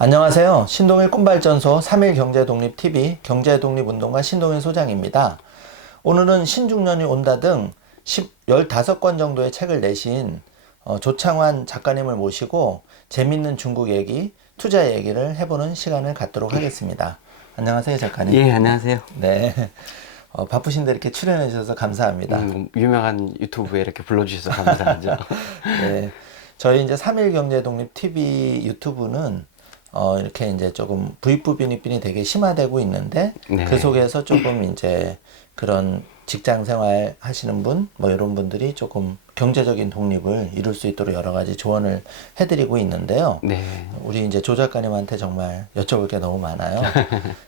안녕하세요. 신동일 꿈발전소 3일 경제독립TV 경제독립운동가 신동일 소장입니다. 오늘은 신중년이 온다 등 15권 정도의 책을 내신 조창환 작가님을 모시고 재밌는 중국 얘기, 투자 얘기를 해보는 시간을 갖도록 하겠습니다. 안녕하세요, 작가님. 예, 안녕하세요. 네. 바쁘신데 이렇게 출연해 주셔서 감사합니다. 유명한 유튜브에 이렇게 불러주셔서 감사하죠. 네. 저희 이제 3일 경제독립TV 유튜브는 이렇게 이제 조금 부익부 빈익빈이 되게 심화되고 있는데 네. 그 속에서 조금 이제 그런 직장 생활 하시는 분, 뭐 이런 분들이 조금 경제적인 독립을 이룰 수 있도록 여러 가지 조언을 해드리고 있는데요. 네. 우리 이제 조 작가님한테 정말 여쭤볼 게 너무 많아요.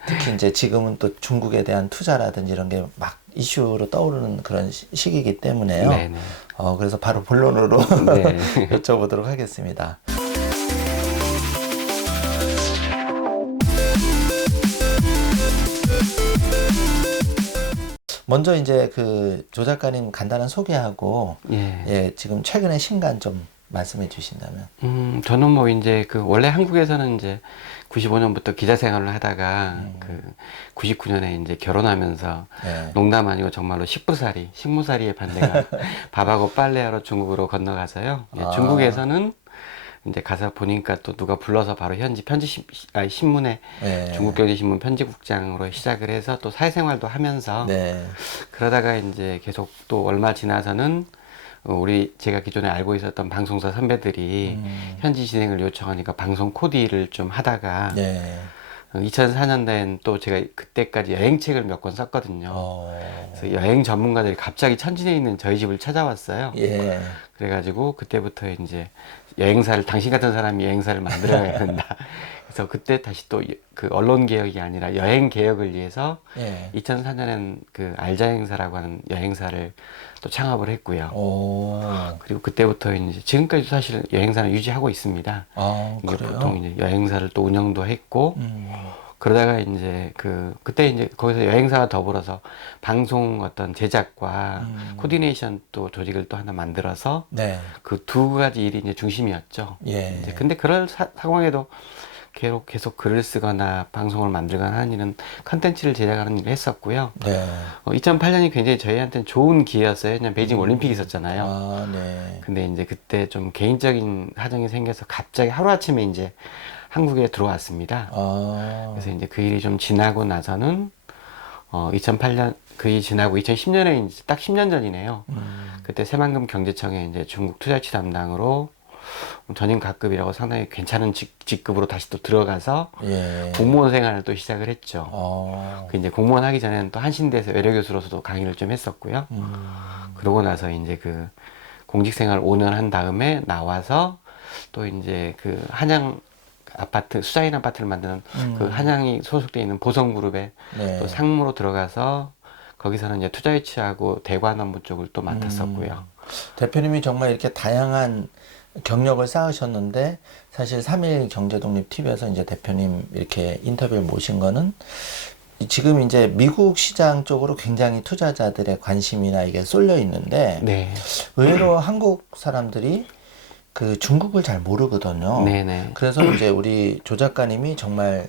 특히 이제 지금은 또 중국에 대한 투자라든지 이런 게 막 이슈로 떠오르는 그런 시기이기 때문에요. 네. 그래서 바로 본론으로 네. 여쭤보도록 하겠습니다. 먼저 이제 그 조 작가님 간단한 소개하고 예. 지금 최근의 신간 좀 말씀해 주신다면. 저는 뭐 이제 원래 한국에서는 이제 95년부터 기자 생활을 하다가 99년에 이제 결혼하면서 네. 농담 아니고 정말로 식무살이의 반대가 밥하고 빨래하러 중국으로 건너가서요. 예, 중국에서는 이제 가서 보니까 또 누가 불러서 바로 현지 신문에 네. 중국경제신문 편집국장으로 시작을 해서 또 사회생활도 하면서 네. 그러다가 이제 계속 또 얼마 지나서는 제가 기존에 알고 있었던 방송사 선배들이 현지 진행을 요청하니까 방송 코디를 좀 하다가 네. 2004년도엔 또 제가 그때까지 여행책을 몇 권 썼거든요. 그래서 여행 전문가들이 갑자기 천진에 있는 저희 집을 찾아왔어요. 예. 그래가지고 그때부터 이제 당신 같은 사람이 여행사를 만들어야 된다. 그래서 그때 다시 또 그 언론 개혁이 아니라 여행 개혁을 위해서 2004년엔 그 알자행사라고 하는 여행사를 또 창업을 했고요. 그리고 그때부터 이제 지금까지 사실 여행사는 유지하고 있습니다. 이제 그래요? 보통 이제 여행사를 또 운영도 했고 그러다가 이제 그때 이제 거기서 여행사와 더불어서 방송 어떤 제작과 코디네이션 또 조직을 또 하나 만들어서 네. 그 두 가지 일이 이제 중심이었죠. 예. 이제 근데 그럴 상황에도 계속 글을 쓰거나 방송을 만들거나 하는 일은 컨텐츠를 제작하는 일을 했었고요. 네. 2008년이 굉장히 저희한테는 좋은 기회였어요. 그냥 베이징 올림픽이 있었잖아요. 네. 근데 이제 그때 좀 개인적인 사정이 생겨서 갑자기 하루아침에 이제 한국에 들어왔습니다. 그래서 이제 그 일이 좀 지나고 나서는 2008년 그 일이 지나고 2010년에 이제 딱 10년 전이네요. 그때 새만금 경제청에 이제 중국 투자치 담당으로 전임 가급이라고 상당히 괜찮은 직급으로 다시 또 들어가서 공무원 생활을 또 시작을 했죠. 그 이제 공무원 하기 전에는 또 한신대에서 외래교수로서도 강의를 좀 했었고요. 그러고 나서 이제 그 공직 생활 5년 한 다음에 나와서 또 이제 그 한양 아파트, 수자인 아파트를 만드는 그 한양이 소속되어 있는 보성그룹에 또 상무로 들어가서 거기서는 이제 투자 유치하고 대관 업무 쪽을 또 맡았었고요. 대표님이 정말 이렇게 다양한 경력을 쌓으셨는데 사실 3일 경제독립TV에서 이제 대표님 이렇게 인터뷰를 모신 거는 지금 이제 미국 시장 쪽으로 굉장히 투자자들의 관심이나 이게 쏠려 있는데 의외로 한국 사람들이 그 중국을 잘 모르거든요. 그래서 이제 우리 조 작가님이 정말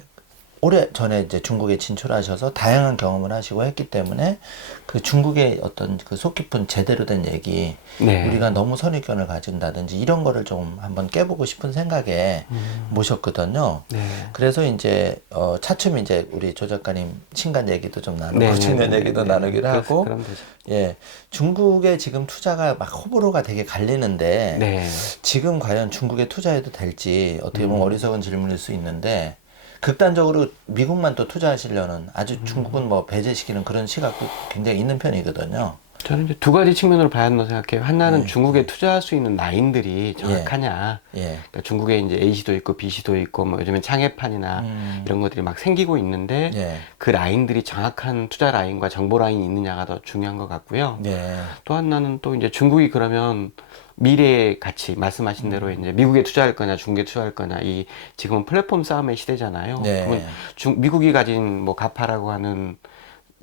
오래 전에 이제 중국에 진출하셔서 다양한 경험을 하시고 했기 때문에 그 중국의 어떤 그 속 깊은 제대로 된 얘기, 우리가 너무 선입견을 가진다든지 이런 거를 좀 한번 깨보고 싶은 생각에 모셨거든요. 그래서 이제 차츰 이제 우리 조 작가님 신간 얘기도 좀 나누고 중년 얘기도 나누기로 하고, 중국의 지금 투자가 막 호불호가 되게 갈리는데 지금 과연 중국에 투자해도 될지 어떻게 보면 어리석은 질문일 수 있는데. 극단적으로 미국만 또 투자하시려는 아주 중국은 뭐 배제시키는 그런 시각도 굉장히 있는 편이거든요. 저는 이제 두 가지 측면으로 봐야 한다고 생각해요. 하나는 중국에 투자할 수 있는 라인들이 정확하냐. 그러니까 중국에 이제 A시도 있고 B시도 있고 뭐 요즘엔 창해판이나 이런 것들이 막 생기고 있는데 그 라인들이 정확한 투자 라인과 정보 라인이 있느냐가 더 중요한 것 같고요. 또 하나는 또 이제 중국이 그러면 미래의 가치, 말씀하신 대로 이제 미국에 투자할 거냐, 중국에 투자할 거냐, 지금은 플랫폼 싸움의 시대잖아요. 그러면 미국이 가진 뭐 가파라고 하는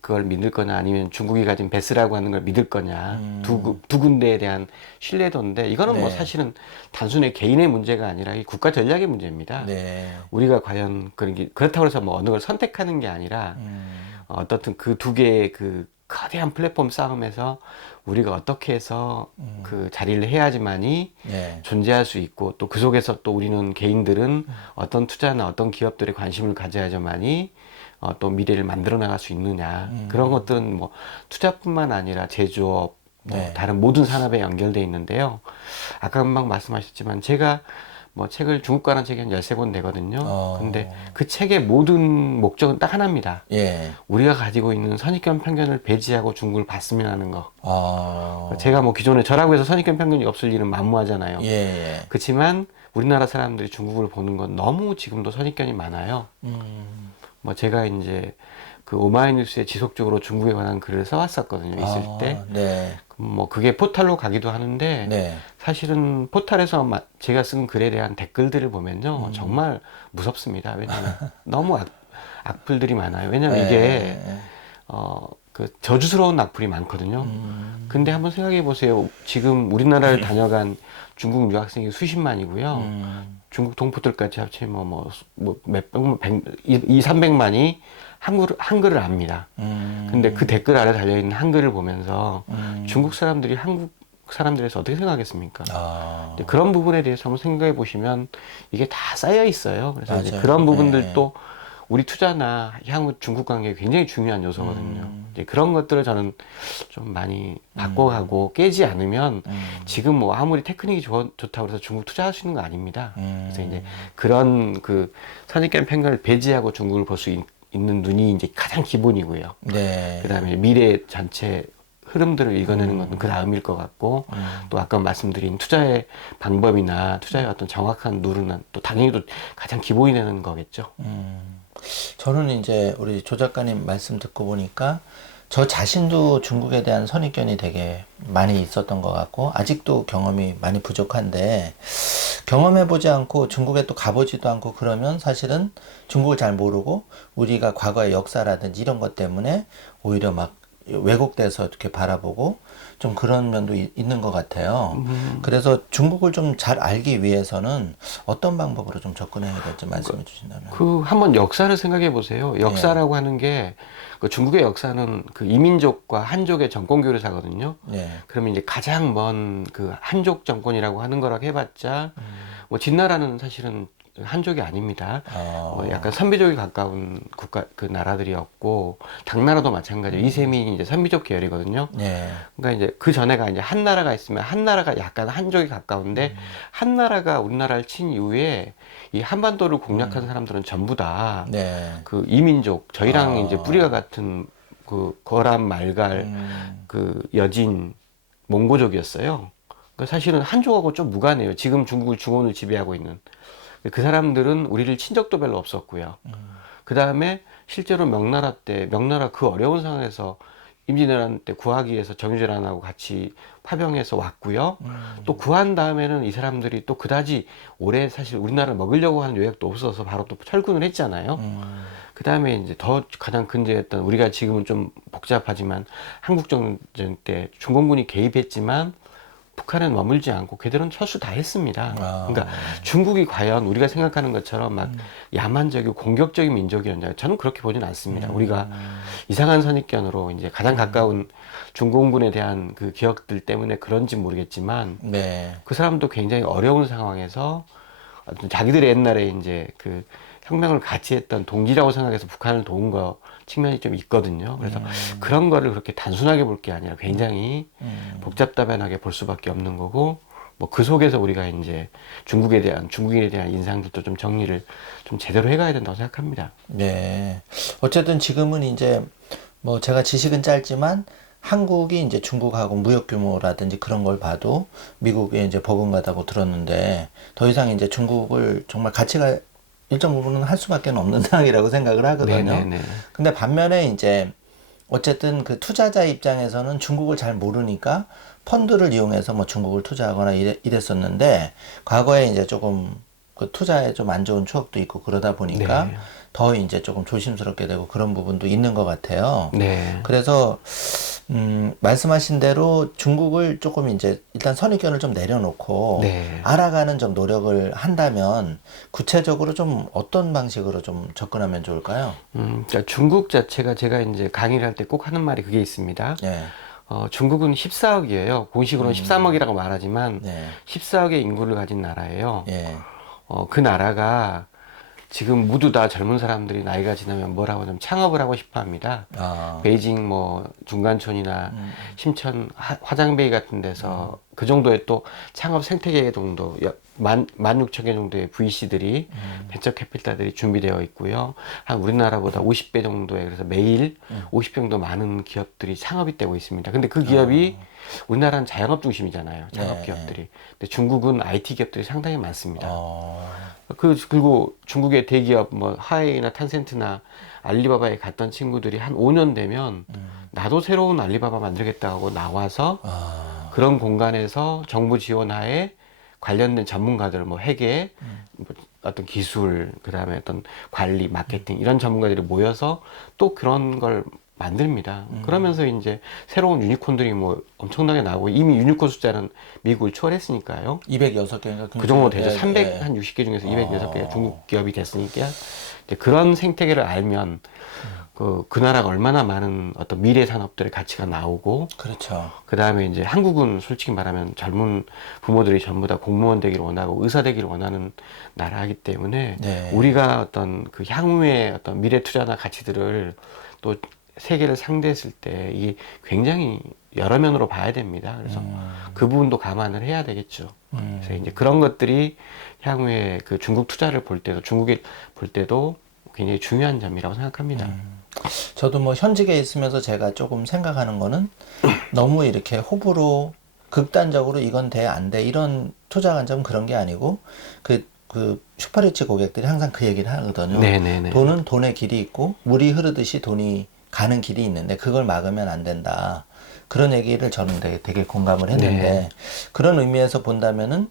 그걸 믿을 거냐 아니면 중국이 가진 베스라고 하는 걸 믿을 거냐 두 군데에 대한 신뢰도인데 이거는 뭐 네. 사실은 단순히 개인의 문제가 아니라 이 국가 전략의 문제입니다. 네. 우리가 과연 그렇다고 해서 뭐 어느 걸 선택하는 게 아니라 어떻든 그 두 개의 그 거대한 플랫폼 싸움에서 우리가 어떻게 해서 그 자리를 해야지만이 네. 존재할 수 있고 또 그 속에서 또 우리는 개인들은 어떤 투자나 어떤 기업들에 관심을 가져야지만이 또 미래를 만들어 나갈 수 있느냐 그런 것들은 뭐 투자뿐만 아니라 제조업 뭐 네. 다른 모든 산업에 연결돼 있는데요. 아까 금방 말씀하셨지만 제가 뭐 책을 중국 가는 책이 한 13권 되거든요. 근데 그 책의 모든 목적은 딱 하나입니다. 예. 우리가 가지고 있는 선입견 편견을 배제하고 중국을 봤으면 하는 거. 아. 제가 뭐 기존에 저라고 해서 선입견 편견이 없을 일은 만무하잖아요. 예. 예. 그렇지만 우리나라 사람들이 중국을 보는 건 너무 지금도 선입견이 많아요. 뭐 제가 이제 그 오마이뉴스에 지속적으로 중국에 관한 글을 써왔었거든요. 있을 때. 네. 뭐 그게 포탈로 가기도 하는데 네. 사실은 포탈에서 제가 쓴 글에 대한 댓글들을 보면요. 정말 무섭습니다. 왜냐하면 너무 악플들이 많아요. 왜냐하면 이게 그 저주스러운 악플이 많거든요. 근데 한번 생각해 보세요. 지금 우리나라를 다녀간 중국 유학생이 수십만이고요. 중국 동포들까지 합치면 몇백만, 200~300만이 한글을 압니다. 근데 그 댓글 아래 달려있는 한글을 보면서 중국 사람들이 한국 사람들에서 어떻게 생각하겠습니까? 그런 부분에 대해서 한번 생각해 보시면 이게 다 쌓여 있어요. 그래서 이제 그런 부분들도 우리 투자나 향후 중국 관계에 굉장히 중요한 요소거든요. 이제 그런 것들을 저는 좀 많이 바꿔가고 깨지 않으면 지금 뭐 아무리 테크닉이 좋다고 해서 중국 투자할 수 있는 거 아닙니다. 그래서 이제 그런 그 선입견 편견을 배제하고 중국을 볼 수 있는 눈이 이제 가장 기본이고요. 네. 그다음에 미래 전체 흐름들을 읽어내는 것은 그 다음일 것 같고 또 아까 말씀드린 투자의 방법이나 투자의 어떤 정확한 룰은 또 당연히 또 가장 기본이 되는 거겠죠. 저는 이제 우리 조 작가님 말씀 듣고 보니까 저 자신도 중국에 대한 선입견이 되게 많이 있었던 것 같고 아직도 경험이 많이 부족한데 경험해보지 않고 중국에 또 가보지도 않고 그러면 사실은 중국을 잘 모르고 우리가 과거의 역사라든지 이런 것 때문에 오히려 막 왜곡돼서 이렇게 바라보고 좀 그런 면도 있는 것 같아요. 그래서 중국을 좀 잘 알기 위해서는 어떤 방법으로 좀 접근해야 될지 말씀해 주신다면. 그 한번 역사를 생각해 보세요. 역사라고 하는 게 그 중국의 역사는 그 이민족과 한족의 정권 교류사거든요. 그러면 이제 가장 먼 그 한족 정권이라고 하는 거라고 해봤자 뭐 진나라는 사실은 한족이 아닙니다. 약간 선비족이 가까운 국가 그 나라들이었고 당나라도 마찬가지예요. 이세민이 이제 선비족 계열이거든요. 그러니까 이제 그 전에가 이제 한나라가 있으면 한나라가 약간 한족이 가까운데 한나라가 우리나라를 친 이후에 이 한반도를 공략한 사람들은 전부 다 그 이민족 저희랑 이제 뿌리가 같은 그 거란 말갈 그 여진 몽고족이었어요. 그러니까 사실은 한족하고 좀 무관해요. 지금 중국을 중원을 지배하고 있는. 그 사람들은 우리를 친 적도 별로 없었고요. 그 다음에 실제로 명나라 그 어려운 상황에서 임진왜란 때 구하기 위해서 정유재란하고 같이 파병해서 왔고요. 또 구한 다음에는 이 사람들이 또 그다지 오래 사실 우리나라를 먹으려고 하는 요약도 없어서 바로 또 철군을 했잖아요. 그 다음에 이제 더 가장 근제였던 우리가 지금은 좀 복잡하지만 한국전쟁 때 중공군이 개입했지만 북한은 머물지 않고 걔들은 철수 다 했습니다. 그러니까 중국이 과연 우리가 생각하는 것처럼 막 야만적이고 공격적인 민족이었냐? 저는 그렇게 보지는 않습니다. 우리가 이상한 선입견으로 이제 가장 가까운 중공군에 대한 그 기억들 때문에 그런지 모르겠지만 그 사람도 굉장히 어려운 상황에서 자기들의 옛날에 이제 그 혁명을 같이 했던 동지라고 생각해서 북한을 도운 거 측면이 좀 있거든요. 그래서 그런 거를 그렇게 단순하게 볼 게 아니라 굉장히 복잡다변하게 볼 수밖에 없는 거고, 뭐 그 속에서 우리가 이제 중국인에 대한 인상들도 좀 정리를 좀 제대로 해가야 된다고 생각합니다. 네. 어쨌든 지금은 이제 뭐 제가 지식은 짧지만 한국이 이제 중국하고 무역 규모라든지 그런 걸 봐도 미국에 이제 버금가다고 들었는데 더 이상 이제 중국을 정말 가치가 일정 부분은 할 수밖에 없는 상황이라고 생각을 하거든요. 네네네. 근데 반면에 이제 어쨌든 그 투자자 입장에서는 중국을 잘 모르니까 펀드를 이용해서 뭐 중국을 투자하거나 이랬었는데 과거에 이제 조금 그 투자에 좀 안 좋은 추억도 있고 그러다 보니까 더 이제 조금 조심스럽게 되고 그런 부분도 있는 것 같아요. 네. 그래서 말씀하신 대로 중국을 조금 이제 일단 선입견을 좀 내려놓고 네. 알아가는 좀 노력을 한다면 구체적으로 좀 어떤 방식으로 좀 접근하면 좋을까요? 그러니까 중국 자체가 제가 이제 강의를 할 때 꼭 하는 말이 그게 있습니다. 네. 중국은 14억이에요. 공식으로는 13억이라고 말하지만 네. 14억의 인구를 가진 나라예요. 예. 그 나라가 지금 모두 다 젊은 사람들이 나이가 지나면 뭐라고 하냐면 창업을 하고 싶어 합니다. 베이징 뭐 중간촌이나 심천 화장베이 같은 데서 그 정도의 또 창업 생태계 정도 16,000개 정도의 VC들이 벤처 캐피탈들이 준비되어 있고요. 한 우리나라보다 50배 정도의 그래서 매일 50배 정도 많은 기업들이 창업이 되고 있습니다. 근데 그 기업이 우리나라는 자영업 중심이잖아요. 창업 네. 기업들이. 근데 중국은 IT 기업들이 상당히 많습니다. 그리고 중국의 대기업 뭐 하웨이나 텐센트나 알리바바에 갔던 친구들이 한 5년 되면 나도 새로운 알리바바 만들겠다고 나와서 그런 공간에서 정부 지원하에 관련된 전문가들 뭐 회계 뭐 어떤 기술 그다음에 어떤 관리 마케팅 이런 전문가들이 모여서 또 그런 걸 만듭니다. 그러면서 이제 새로운 유니콘들이 뭐 엄청나게 나오고 이미 유니콘 숫자는 미국을 초월했으니까요. 206개인가 그 정도 되죠. 360개 중에서 206개가 중국 기업이 됐으니까 이제 그런 생태계를 알면 그 나라가 얼마나 많은 어떤 미래 산업들의 가치가 나오고 그렇죠. 그 다음에 이제 한국은 솔직히 말하면 젊은 부모들이 전부 다 공무원 되기를 원하고 의사 되기를 원하는 나라이기 때문에 네. 우리가 어떤 그 향후의 어떤 미래 투자나 가치들을 또 세계를 상대했을 때 이게 굉장히 여러 면으로 봐야 됩니다. 그래서 그 부분도 감안을 해야 되겠죠. 그래서 이제 그런 것들이 향후에 그 중국 투자를 볼 때도 중국에 볼 때도 굉장히 중요한 점이라고 생각합니다. 저도 뭐 현직에 있으면서 제가 조금 생각하는 거는 너무 이렇게 호불호 극단적으로 이건 돼 안 돼 이런 투자 관점 그런 게 아니고 그 슈퍼리치 고객들이 항상 그 얘기를 하거든요. 네네네. 돈은 돈의 길이 있고 물이 흐르듯이 돈이 가는 길이 있는데 그걸 막으면 안 된다. 그런 얘기를 저는 되게 공감을 했는데 네. 그런 의미에서 본다면은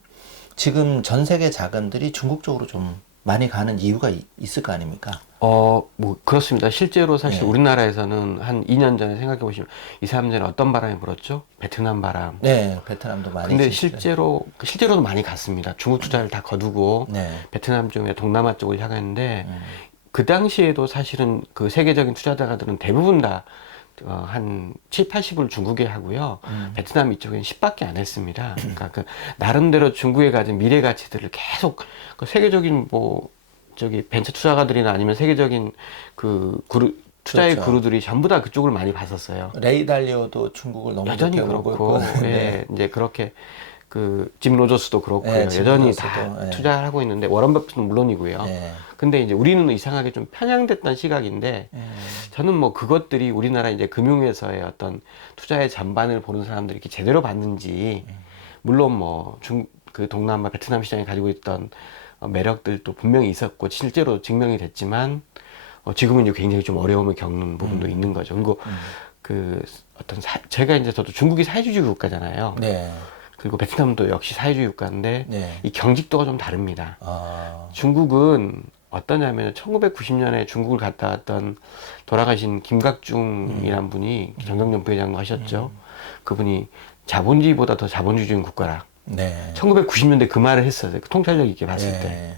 지금 전 세계 자금들이 중국 쪽으로 좀 많이 가는 이유가 있을 거 아닙니까? 뭐 그렇습니다. 실제로 사실 네. 우리나라에서는 한 2년 전에 생각해 보시면 2, 3년 전에 어떤 바람이 불었죠? 베트남 바람. 네, 베트남도 많이. 근데 진출해요. 실제로도 많이 갔습니다. 중국 투자를 다 거두고 네. 베트남 쪽에 동남아 쪽을 향했는데 그 당시에도 사실은 그 세계적인 투자자가들은 대부분 다 한 7, 80을 중국에 하고요. 베트남 이쪽엔 10밖에 안 했습니다. 그러니까 그 나름대로 중국에 가진 미래 가치들을 계속 그 세계적인 뭐 저기 벤처 투자가들이나 아니면 세계적인 그 투자의 그렇죠. 그루들이 전부 다 그쪽을 많이 봤었어요. 레이 달리오도 중국을 너무 여전히 좋게 보고 그렇고, 있고. 예, 네. 이제 그렇게 그 짐 로저스도 그렇고요. 네, 짐 여전히 로저스도, 다 예. 투자를 하고 있는데 워런 버핏은 물론이고요. 네. 근데 이제 우리는 이상하게 좀 편향됐던 시각인데 저는 뭐 그것들이 우리나라 이제 금융에서의 어떤 투자의 전반을 보는 사람들이 이렇게 제대로 봤는지 물론 뭐 그 동남아 베트남 시장이 가지고 있던 매력들도 분명히 있었고 실제로 증명이 됐지만 지금은 이제 굉장히 좀 어려움을 겪는 부분도 있는 거죠. 그리고 그 어떤 제가 이제 저도 중국이 사회주의 국가잖아요. 네. 그리고 베트남도 역시 사회주의 국가인데 네. 이 경직도가 좀 다릅니다. 아, 중국은 어떠냐면 1990년에 중국을 갔다 왔던 돌아가신 김각중이란 분이 정경련 부회장도 하셨죠. 그분이 자본주의보다 더 자본주의적인 국가라. 네. 1990년대 그 말을 했어요. 통찰력 있게 봤을 네. 때.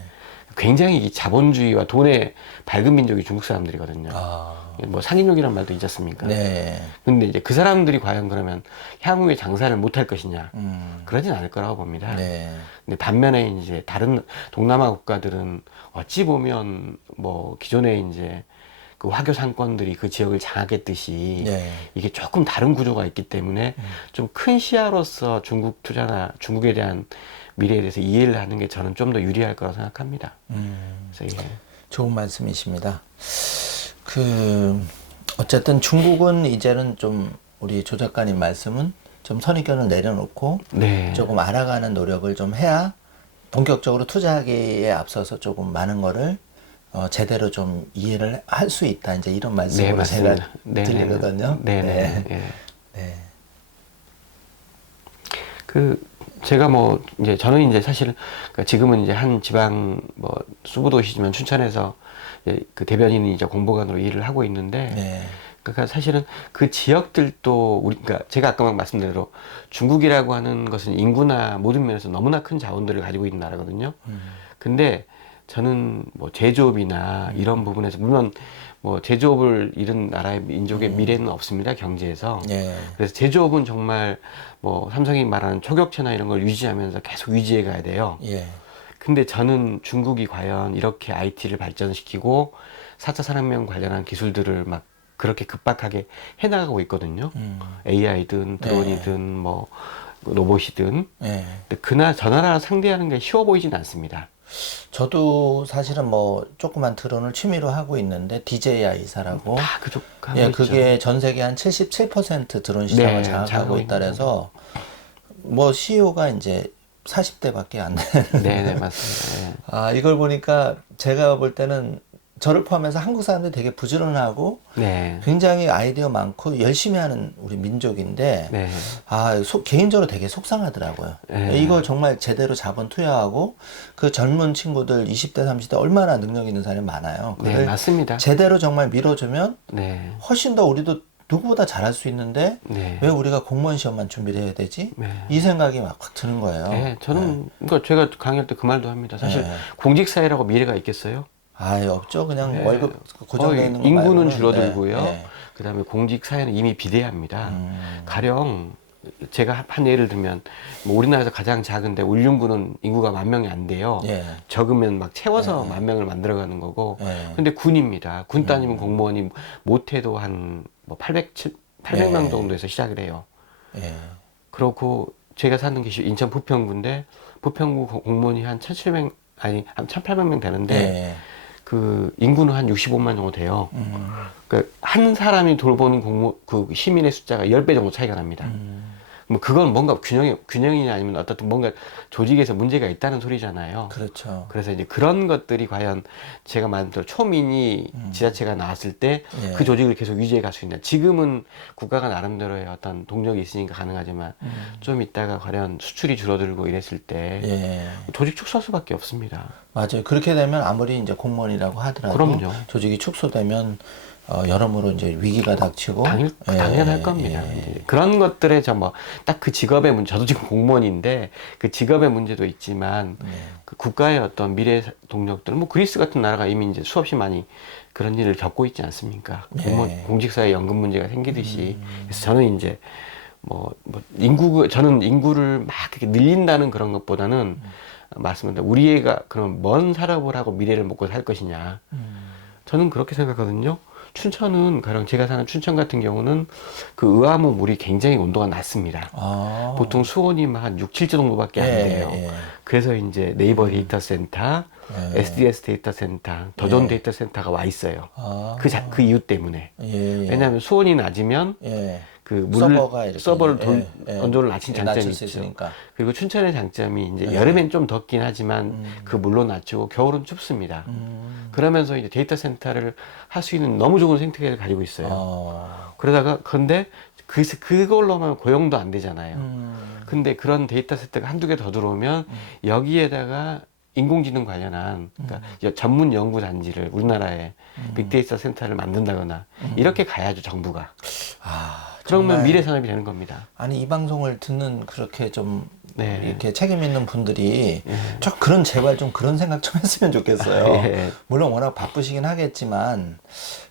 굉장히 이 자본주의와 돈의 밝은 민족이 중국 사람들이거든요. 아, 뭐 상인족이란 말도 있지 않습니까? 네. 근데 이제 그 사람들이 과연 그러면 향후에 장사를 못할 것이냐? 그러진 않을 거라고 봅니다. 네. 근데 반면에 이제 다른 동남아 국가들은 어찌 보면 뭐 기존에 이제 그 화교 상권들이 그 지역을 장악했듯이 네. 이게 조금 다른 구조가 있기 때문에 좀 큰 시야로서 중국 투자나 중국에 대한 미래에 대해서 이해를 하는 게 저는 좀 더 유리할 거라고 생각합니다. 그래서 예. 좋은 말씀이십니다. 어쨌든 중국은 이제는 좀 우리 조 작가님 말씀은 좀 선입견을 내려놓고 네. 조금 알아가는 노력을 좀 해야 본격적으로 투자하기에 앞서서 조금 많은 거를 제대로 좀 이해를 할 수 있다. 이제 이런 말씀으로 맞습니다. 제가 네, 들리거든요. 네, 네, 네. 네. 네. 그 제가 뭐 이제 저는 이제 사실 그러니까 지금은 이제 한 지방 뭐 수부도시지만 춘천에서 이제 그 대변인이 이제 공보관으로 일을 하고 있는데 네. 그러니까 사실은 그 지역들도 우리 그러니까 제가 아까 막 말씀드린 대로 중국이라고 하는 것은 인구나 모든 면에서 너무나 큰 자원들을 가지고 있는 나라거든요. 근데 저는 뭐 제조업이나 이런 부분에서 물론 뭐 제조업을 잃은 나라의 민족의 미래는 없습니다. 경제에서. 예. 그래서 제조업은 정말 뭐 삼성이 말하는 초격체나 이런 걸 유지하면서 계속 유지해 가야 돼요. 예. 근데 저는 중국이 과연 이렇게 IT를 발전시키고 4차 산업혁명 관련한 기술들을 막 그렇게 급박하게 해나가고 있거든요. AI든 드론이든 뭐 로봇이든. 예. 근데 그나 저 나라를 상대하는 게 쉬워 보이진 않습니다. 저도 사실은 뭐 조그만 드론을 취미로 하고 있는데 DJI 이사라고. 다 그쪽 하고 예, 있죠. 그게 전 세계 한 77% 드론 시장을 네, 장악하고 장악하고 있다 있는 그래서 뭐 CEO가 이제 40대밖에 안 되는. 네, 맞습니다. 예. 아, 이걸 보니까 제가 볼 때는 저를 포함해서 한국 사람들이 되게 부지런하고 네. 굉장히 아이디어 많고 열심히 하는 우리 민족인데 네. 아, 개인적으로 되게 속상하더라고요. 네. 이거 정말 제대로 자본 투여하고 그 젊은 친구들 20대, 30대 얼마나 능력 있는 사람이 많아요. 네, 그걸 맞습니다. 제대로 정말 밀어주면 네. 훨씬 더 우리도 누구보다 잘할 수 있는데 네. 왜 우리가 공무원 시험만 준비를 해야 되지? 네. 이 생각이 막 확 드는 거예요. 네, 저는 그러니까 제가 강의할 때 그 말도 합니다. 사실 네. 공직사회라고 미래가 있겠어요? 아, 없죠. 그냥 네. 월급 고정되어 있는 거 인구는 말고는. 줄어들고요. 네, 네. 그다음에 공직사회는 이미 비대합니다. 가령 제가 한 예를 들면 뭐 우리나라에서 가장 작은데 울릉군은 인구가 10,000명이 안 돼요. 예. 적으면 막 채워서 10,000명을 만들어가는 거고. 예. 근데 군입니다. 군 따지면 공무원이 못해도 한 뭐 800명 예. 정도에서 시작을 해요. 예. 그렇고 제가 사는 게 인천 부평구인데 부평구 공무원이 한 1,700 아니 한 1,800명 되는데 예. 그 인구는 한 65만 정도 돼요. 그러니까 한 사람이 돌보는 그 시민의 숫자가 10배 정도 차이가 납니다. 뭐 그건 뭔가 균형이냐 아니면 어떻든 뭔가 조직에서 문제가 있다는 소리잖아요. 그렇죠. 그래서 이제 그런 것들이 과연 제가 말한 대로 초미니 지자체가 나왔을 때 그 예. 조직을 계속 유지해 갈 수 있냐. 지금은 국가가 나름대로의 어떤 동력이 있으니까 가능하지만 좀 있다가 과연 수출이 줄어들고 이랬을 때 예. 조직 축소할 수밖에 없습니다. 맞아요. 그렇게 되면 아무리 이제 공무원이라고 하더라도 그럼요. 조직이 축소되면 여러모로 이제 위기가 닥치고 당연할 겁니다. 이제 그런 것들에 딱 그 직업의 문제, 저도 지금 공무원인데 그 직업의 문제도 있지만 그 국가의 어떤 미래 동력들, 뭐 그리스 같은 나라가 이미 이제 수없이 많이 그런 일을 겪고 있지 않습니까? 공무원, 공직사회 연금 문제가 생기듯이. 그래서 저는 이제 저는 인구를 막 이렇게 늘린다는 그런 것보다는 말씀드린 우리가 그럼 뭔 산업을 하고 미래를 먹고 살 것이냐. 저는 그렇게 생각하거든요. 춘천은 가령 제가 사는 춘천 같은 경우는 그 의암호 물이 굉장히 온도가 낮습니다. 아. 보통 수온이 한 6, 7도 정도밖에 안 돼요. 예. 그래서 이제 네이버 데이터 센터, SDS 데이터 센터, 더존 데이터 센터가 와 있어요. 아. 그 이유 때문에. 예. 왜냐하면 수온이 낮으면 예. 그 서버가 이렇게 서버를 온도를 낮춘 장점이 낮출 수 있죠. 있으니까. 그리고 춘천의 장점이 이제 여름엔 좀 덥긴 하지만 그 물로 낮추고 겨울은 춥습니다. 그러면서 이제 데이터 센터를 할 수 있는 너무 좋은 생태계를 가지고 있어요. 그러다가 근데 그걸로만 고용도 안 되잖아요. 근데 그런 데이터 센터가 한두 개 더 들어오면 여기에다가 인공지능 관련한 그러니까 전문 연구 단지를 우리나라에 빅데이터 센터를 만든다거나 이렇게 가야죠, 정부가. 그러면 정말. 미래 산업이 되는 겁니다. 아니, 이 방송을 듣는 그렇게 좀 네. 이렇게 책임 있는 분들이 제발 좀 그런 생각 좀 했으면 좋겠어요. 예. 물론 워낙 바쁘시긴 하겠지만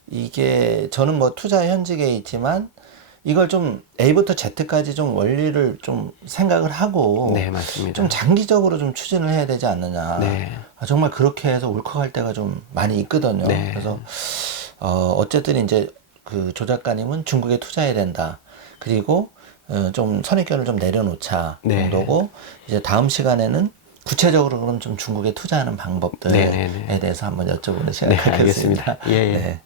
이게 저는 뭐 투자 현직에 있지만 이걸 좀 A부터 Z까지 좀 원리를 좀 생각을 하고 네, 맞습니다. 좀 장기적으로 좀 추진을 해야 되지 않느냐. 네. 정말 그렇게 해서 울컥할 때가 좀 많이 있거든요. 네. 그래서 어쨌든 이제 그 조 작가님은 중국에 투자해야 된다. 그리고 좀 선입견을 좀 내려놓자 네. 정도고 이제 다음 시간에는 구체적으로 그럼 좀 중국에 투자하는 방법들에 네. 대해서 한번 여쭤보는 네, 시간을 갖겠습니다. 알겠습니다. 예. 네.